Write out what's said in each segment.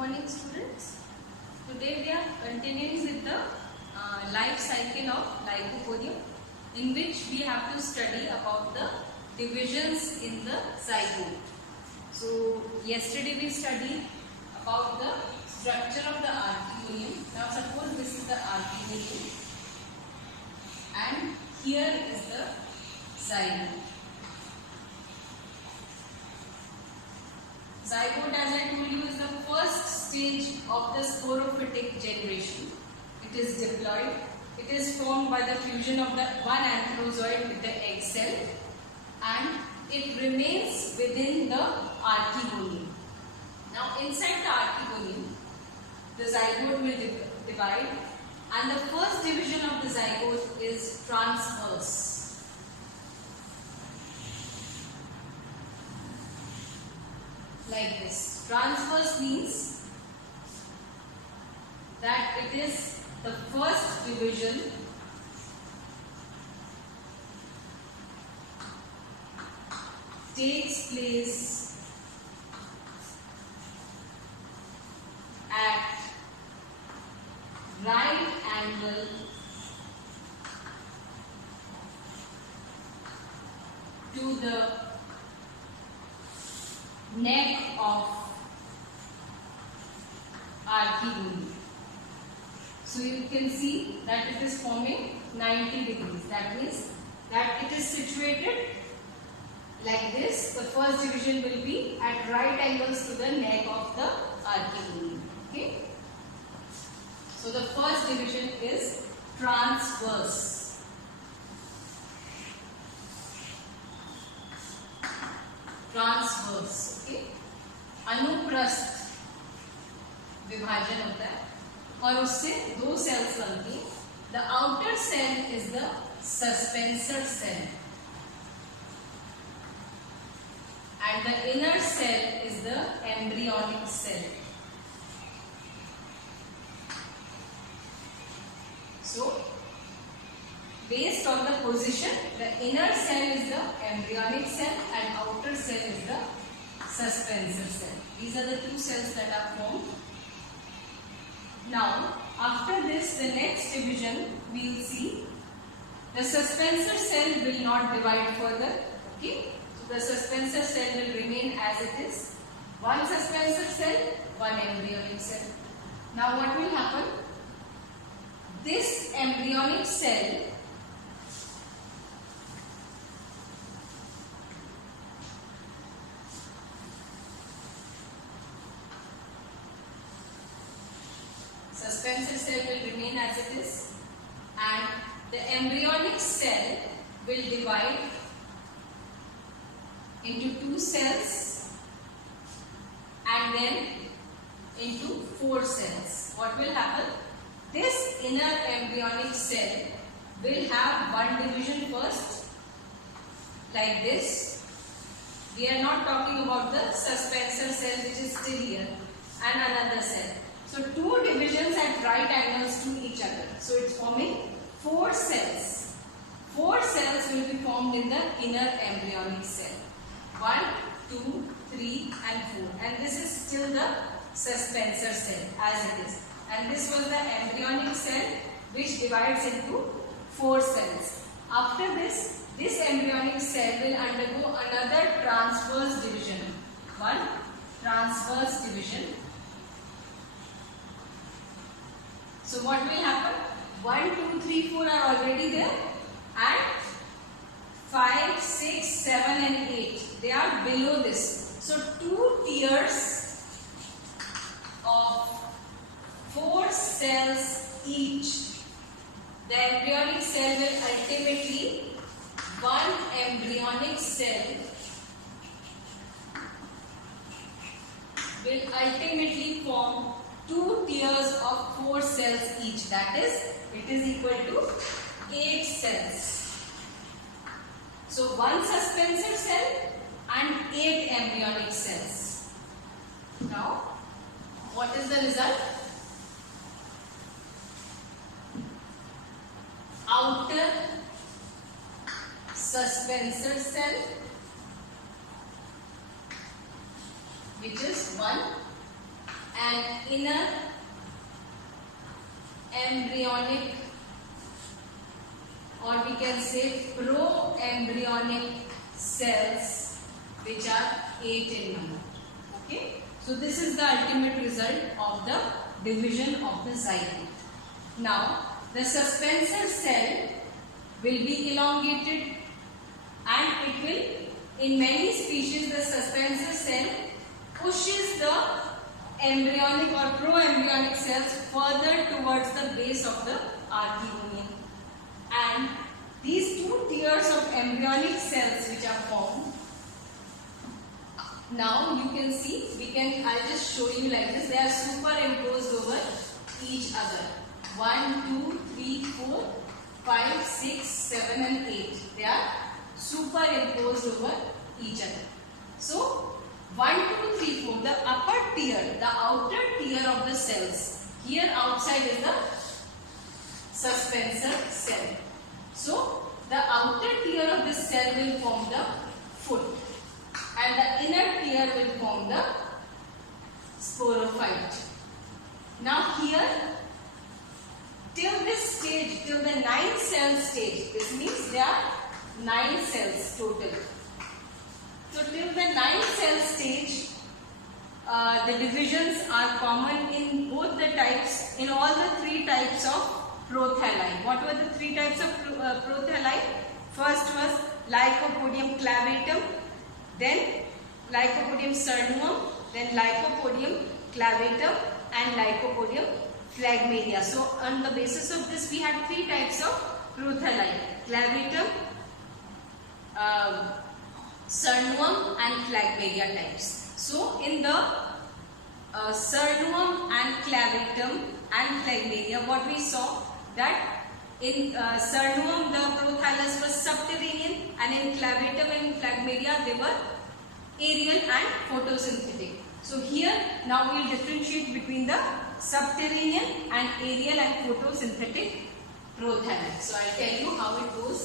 morning students. Today we are continuing with the life cycle of lycopodium, in which we have to study about the divisions in the zygote. So yesterday we studied about the structure of the archegonium. Now suppose this is the archegonium and here is the zygote. Zygote, as I told you, is the first stage of the sporophytic generation. It is diploid. It is formed by the fusion of the one antherozoid with the egg cell, and it remains within the archegonium. Now inside the archegonium, the zygote will divide, and the first division of the zygote is transverse. Like this. Transverse means that it is the first division takes place at right angle to the neck of archegonium. So you can see that it is forming 90 degrees. That means that it is situated like this. The first division will be at right angles to the neck of the archegonium. Okay. So the first division is transverse. Transverse, okay. अनुप्रस्थ विभाजन होता है और उससे दो cells बनती हैं. The outer cell is the suspensor cell and the inner cell is the embryonic cell. So based on the position, the inner cell is the embryonic cell and outer cell is the suspensor cell. These are the two cells that are formed. Now, after this, the next division we will see. The suspensor cell will not divide further. Okay? So the suspensor cell will remain as it is. One suspensor cell, one embryonic cell. Now, what will happen? This embryonic cell suspensor cell will remain as it is, and the embryonic cell will divide into two cells and then into four cells. What will happen? This inner embryonic cell will have one division first, like this. We are not talking about the suspensor cell which is still here, and another cell. So two divisions at right angles to each other. So it's forming four cells. Four cells will be formed in the inner embryonic cell. 1, 2, 3 and 4. And this is still the suspensor cell as it is. And this was the embryonic cell which divides into four cells. After this, this embryonic cell will undergo another transverse division. One transverse division. So what will happen? 1, 2, 3, 4 are already there, and 5, 6, 7 and 8, they are below this. So two tiers of 4 cells each. The embryonic cell will ultimately, one embryonic cell will ultimately form two tiers of 4 cells each. That is, it is equal to 8 cells. So one suspensor cell and 8 embryonic cells. Now, what is the result? Outer suspensor cell, which is 1, and inner embryonic, or we can say pro-embryonic cells, which are 8 in number. Okay, so this is the ultimate result of the division of the zygote. Now the suspensor cell will be elongated, and it will, in many species, the suspensor cell pushes the embryonic or pro-embryonic cells further towards the base of the archegonium, and these two tiers of embryonic cells which are formed, now you can see, I'll just show you like this, they are superimposed over each other. 1, 2, 3, 4, 5, 6, 7 and 8. They are superimposed over each other. So 1, 2, 3, 4, the upper tier, the outer tier of the cells. Here outside is the suspensor cell. So the outer tier of this cell will form the foot, and the inner tier will form the sporophyte. Now here, till this stage, till the 9 cell stage, this means there are 9 cells total. So till the 9 cell stage, the divisions are common in both the types, in all the 3 types of prothalli. What were the 3 types of prothalli? First was Lycopodium clavatum, then Lycopodium sternum, then Lycopodium clavatum and Lycopodium phlegmaria. So on the basis of this, we had 3 types of prothalli: clavatum, sternum and phlegmaria types. So in the sternum and clavatum and phlegmaria, what we saw that in sternum the prothallus was subterranean, and in clavatum and phlegmaria they were aerial and photosynthetic. So here now we will differentiate between the subterranean and aerial and photosynthetic prothalli. So I will tell you how it goes.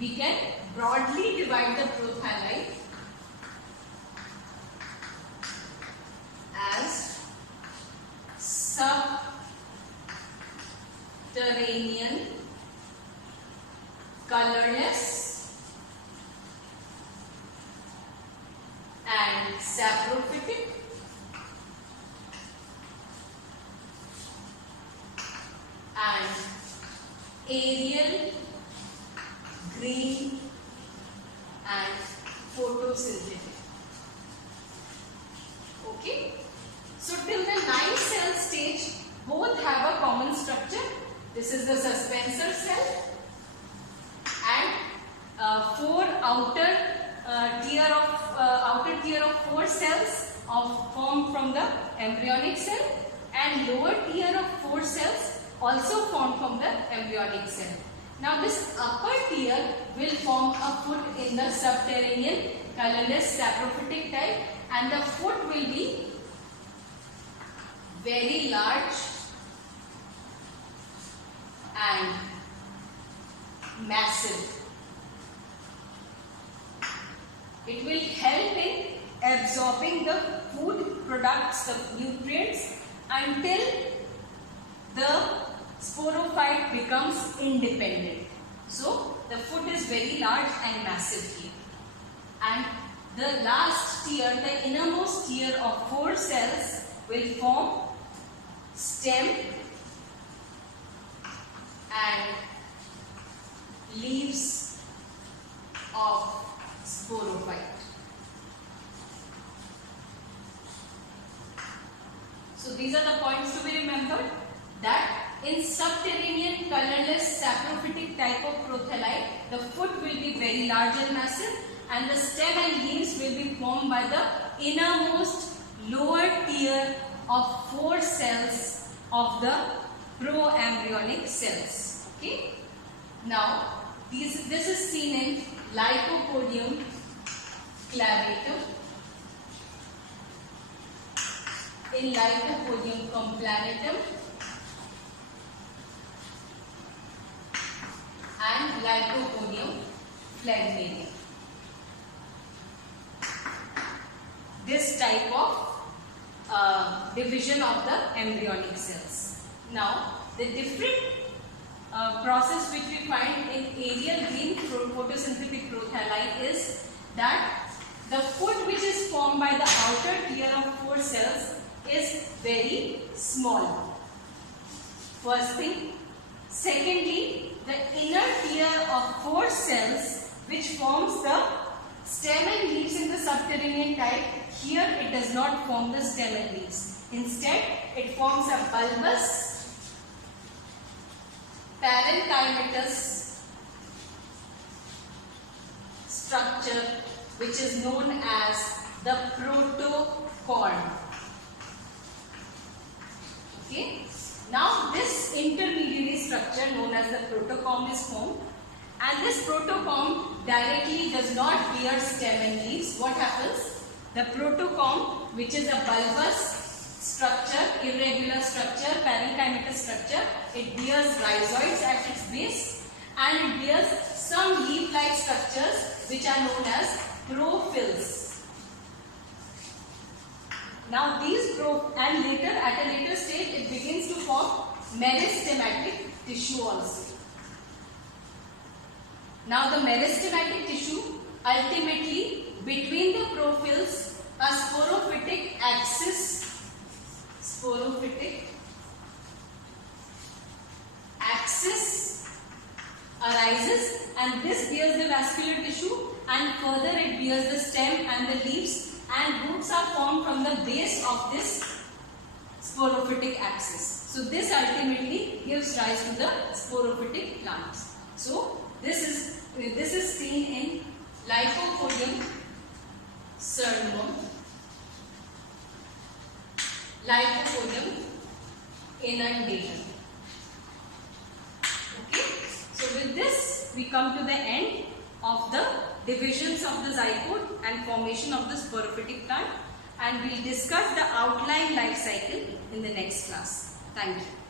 We can broadly divide the prothalli as subterranean, colorless and saprophytic, and aerial, green and photosynthetic. Okay. So till the 9 cell stage, both have a common structure. This is the suspensor cell, and 4 outer tier of 4 cells formed from the embryonic cell, and lower tier of 4 cells also formed from the embryonic cell. Now this upper tier will form a foot in the subterranean, colorless, saprophytic type, and the foot will be very large and massive. It will help in absorbing the food products, the nutrients, until the sporophyte becomes independent. So the foot is very large and massive here. And the last tier, the innermost tier of 4 cells will form stem and leaves of sporophyte. So these are the points to be remembered, that in subterranean, colorless, saprophytic type of prothalli, the foot will be very large and massive, and the stem and leaves will be formed by the innermost lower tier of 4 cells of the proembryonic cells. Okay. Now this is seen in Lycopodium clavatum, in Lycopodium complantum, and Lycopodium phlegmaria. this type of division of the embryonic cells. Now, the different process which we find in aerial green photosynthetic prothallite is that the foot which is formed by the outer tier of 4 cells is very small. First thing. Secondly, the inner tier of 4 cells which forms the stem and leaves in the subterranean type, here it does not form the stem and leaves. Instead, it forms a bulbous parenchymatous structure which is known as the protocorm. Okay. Now this intermediary structure known as the protocorm is formed, and this protocorm directly does not bear stem and leaves. What happens? The protocorm, which is a bulbous structure, irregular structure, parenchymatous structure, it bears rhizoids at its base, and it bears some leaf-like structures which are known as prophylls. Now these and later at a later stage it begins to form meristematic tissue also. Now the meristematic tissue, ultimately between the prophylls a sporophytic axis arises, and this bears the vascular tissue, and further it bears the stem and the leaves, and roots are formed from the base of this sporophytic axis. So this ultimately gives rise to the sporophytic plants. So this is seen in Lycopodium cernum, Lycopodium inundatum. Okay. So with this we come to the end of the divisions of the zygote and formation of the sporophytic plant, and we'll discuss the outline life cycle in the next class. Thank you.